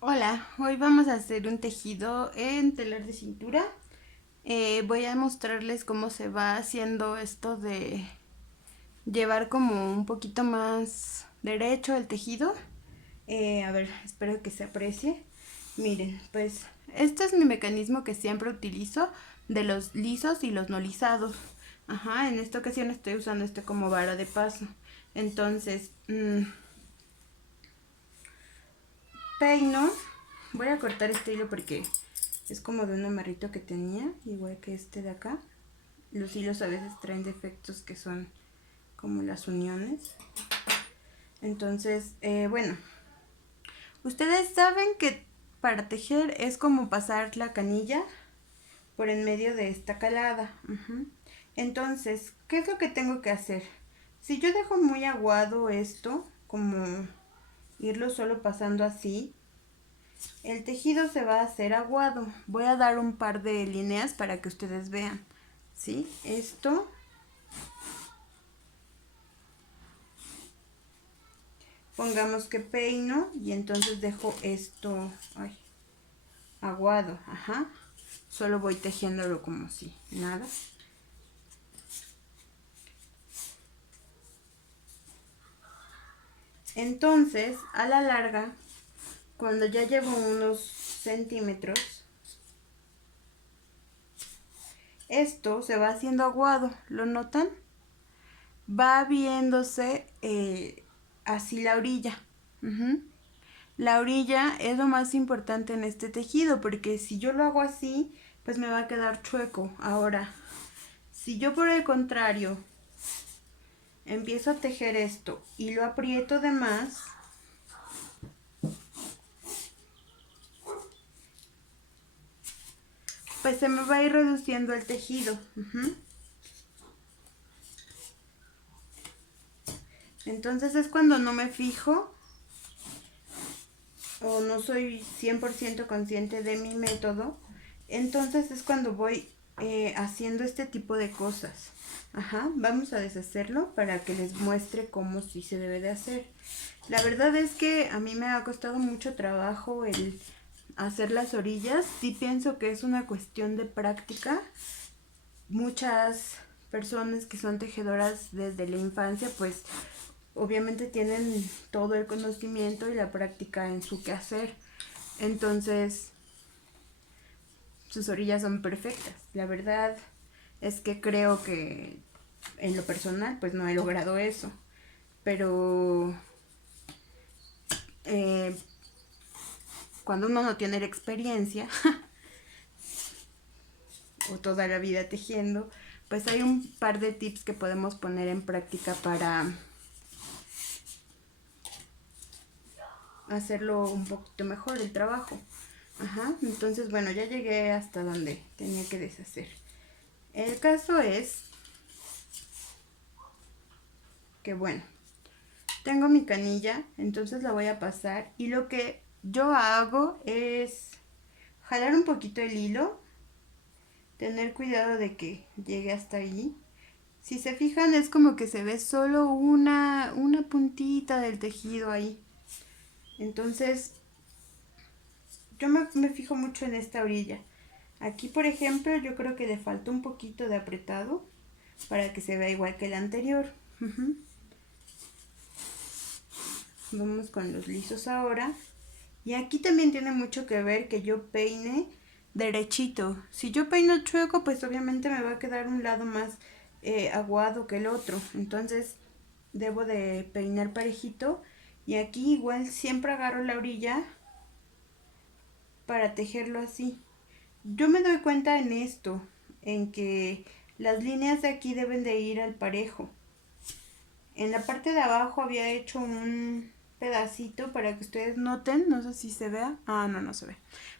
Hola, hoy vamos a hacer un tejido en telar de cintura. Voy a mostrarles cómo se va haciendo esto de llevar como un poquito más derecho el tejido. A ver, espero que se aprecie. Miren, pues este es mi mecanismo que siempre utilizo de los lisos y los no lisados. Ajá, en esta ocasión estoy usando este como vara de paso. Entonces, peino. Voy a cortar este hilo porque es como de un amarrito que tenía, igual que este de acá. Los hilos a veces traen defectos que son como las uniones. Entonces, bueno, ustedes saben que para tejer es como pasar la canilla por en medio de esta calada. Entonces, ¿qué es lo que tengo que hacer? Si yo dejo muy aguado esto, como irlo solo pasando así, el tejido se va a hacer aguado. Voy a dar un par de líneas para que ustedes vean. ¿Sí? Esto. Pongamos que peino y entonces dejo esto aguado. Ajá. Solo voy tejiéndolo como si nada. Entonces, a la larga, cuando ya llevo unos centímetros, esto se va haciendo aguado. ¿Lo notan? Va viéndose así la orilla. La orilla es lo más importante en este tejido, porque si yo lo hago así, pues me va a quedar chueco. Ahora, si yo por el contrario empiezo a tejer esto y lo aprieto de más, pues se me va a ir reduciendo el tejido. Entonces es cuando no me fijo o no soy 100% consciente de mi método. Entonces es cuando voy haciendo este tipo de cosas. Ajá, vamos a deshacerlo para que les muestre cómo sí se debe de hacer. La verdad es que a mí me ha costado mucho trabajo el hacer las orillas. Sí pienso que es una cuestión de práctica. Muchas personas que son tejedoras desde la infancia, pues obviamente tienen todo el conocimiento y la práctica en su quehacer. Entonces, sus orillas son perfectas. La verdad es que creo que en lo personal, pues no he logrado eso. Pero eh, cuando uno no tiene la experiencia o toda la vida tejiendo, pues hay un par de tips que podemos poner en práctica para hacerlo un poquito mejor el trabajo. Ajá, entonces bueno, ya llegué hasta donde tenía que deshacer. El caso es que bueno, tengo mi canilla, entonces la voy a pasar y lo que yo hago es jalar un poquito el hilo, tener cuidado de que llegue hasta ahí. Si se fijan es como que se ve solo una puntita del tejido ahí. Entonces yo me fijo mucho en esta orilla. Aquí por ejemplo yo creo que le falta un poquito de apretado para que se vea igual que el anterior. Vamos con los lisos ahora. Y aquí también tiene mucho que ver que yo peine derechito. Si yo peino chueco, pues obviamente me va a quedar un lado más aguado que el otro. Entonces debo de peinar parejito. Y aquí igual siempre agarro la orilla para tejerlo así. Yo me doy cuenta en esto, en que las líneas de aquí deben de ir al parejo. En la parte de abajo había hecho un pedacito para que ustedes noten, no sé si se vea. Ah, no, no se ve.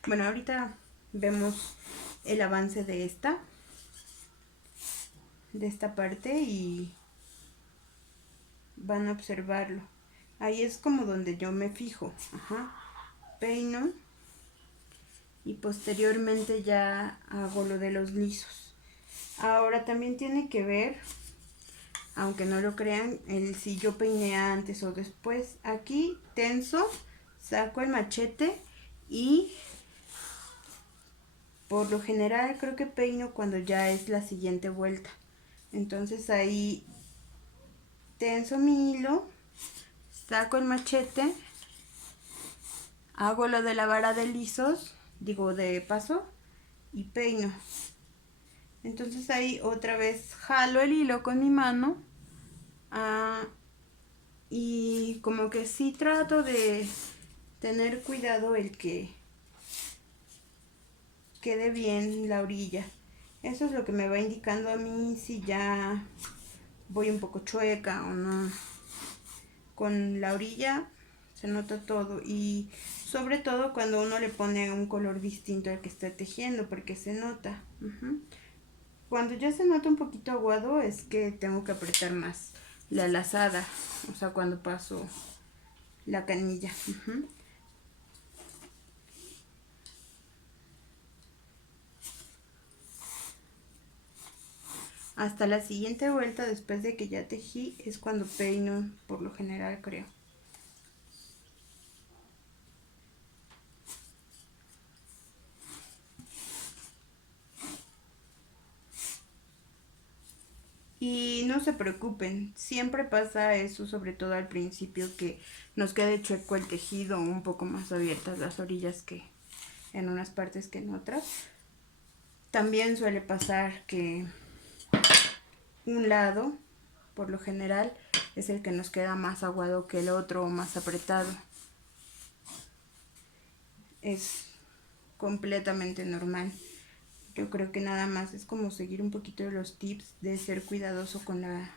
Bueno, ahorita vemos el avance de esta parte y van a observarlo. Ahí es como donde yo me fijo. Ajá. Peino y posteriormente ya hago lo de los lisos. Ahora también tiene que ver, aunque no lo crean, el si yo peiné antes o después. Aquí tenso, saco el machete Y por lo general creo que peino cuando ya es la siguiente vuelta. Entonces ahí tenso mi hilo, saco el machete, hago lo de la vara de lisos, digo de paso, y peino. Entonces ahí otra vez jalo el hilo con mi mano, y como que sí trato de tener cuidado el que quede bien la orilla. Eso es lo que me va indicando a mí si ya voy un poco chueca o no. Con la orilla se nota todo, y sobre todo cuando uno le pone un color distinto al que está tejiendo, porque se nota. Cuando ya se nota un poquito aguado es que tengo que apretar más la lazada, o sea, cuando paso la canilla. Hasta la siguiente vuelta, después de que ya tejí, es cuando peino, por lo general, creo. Y no se preocupen, siempre pasa eso, sobre todo al principio, que nos quede chueco el tejido, un poco más abiertas las orillas que en unas partes que en otras. También suele pasar que un lado, por lo general, es el que nos queda más aguado que el otro o más apretado. Es completamente normal. Yo creo que nada más es como seguir un poquito de los tips de ser cuidadoso con la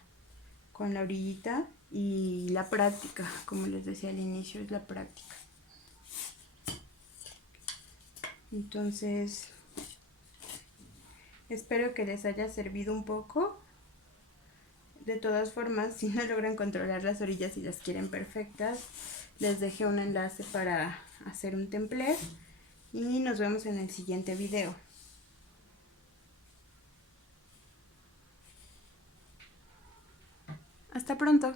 orillita, y la práctica, como les decía al inicio, es la práctica. Entonces, espero que les haya servido un poco. De todas formas, si no logran controlar las orillas y las quieren perfectas, les dejé un enlace para hacer un template, y nos vemos en el siguiente video. Hasta pronto.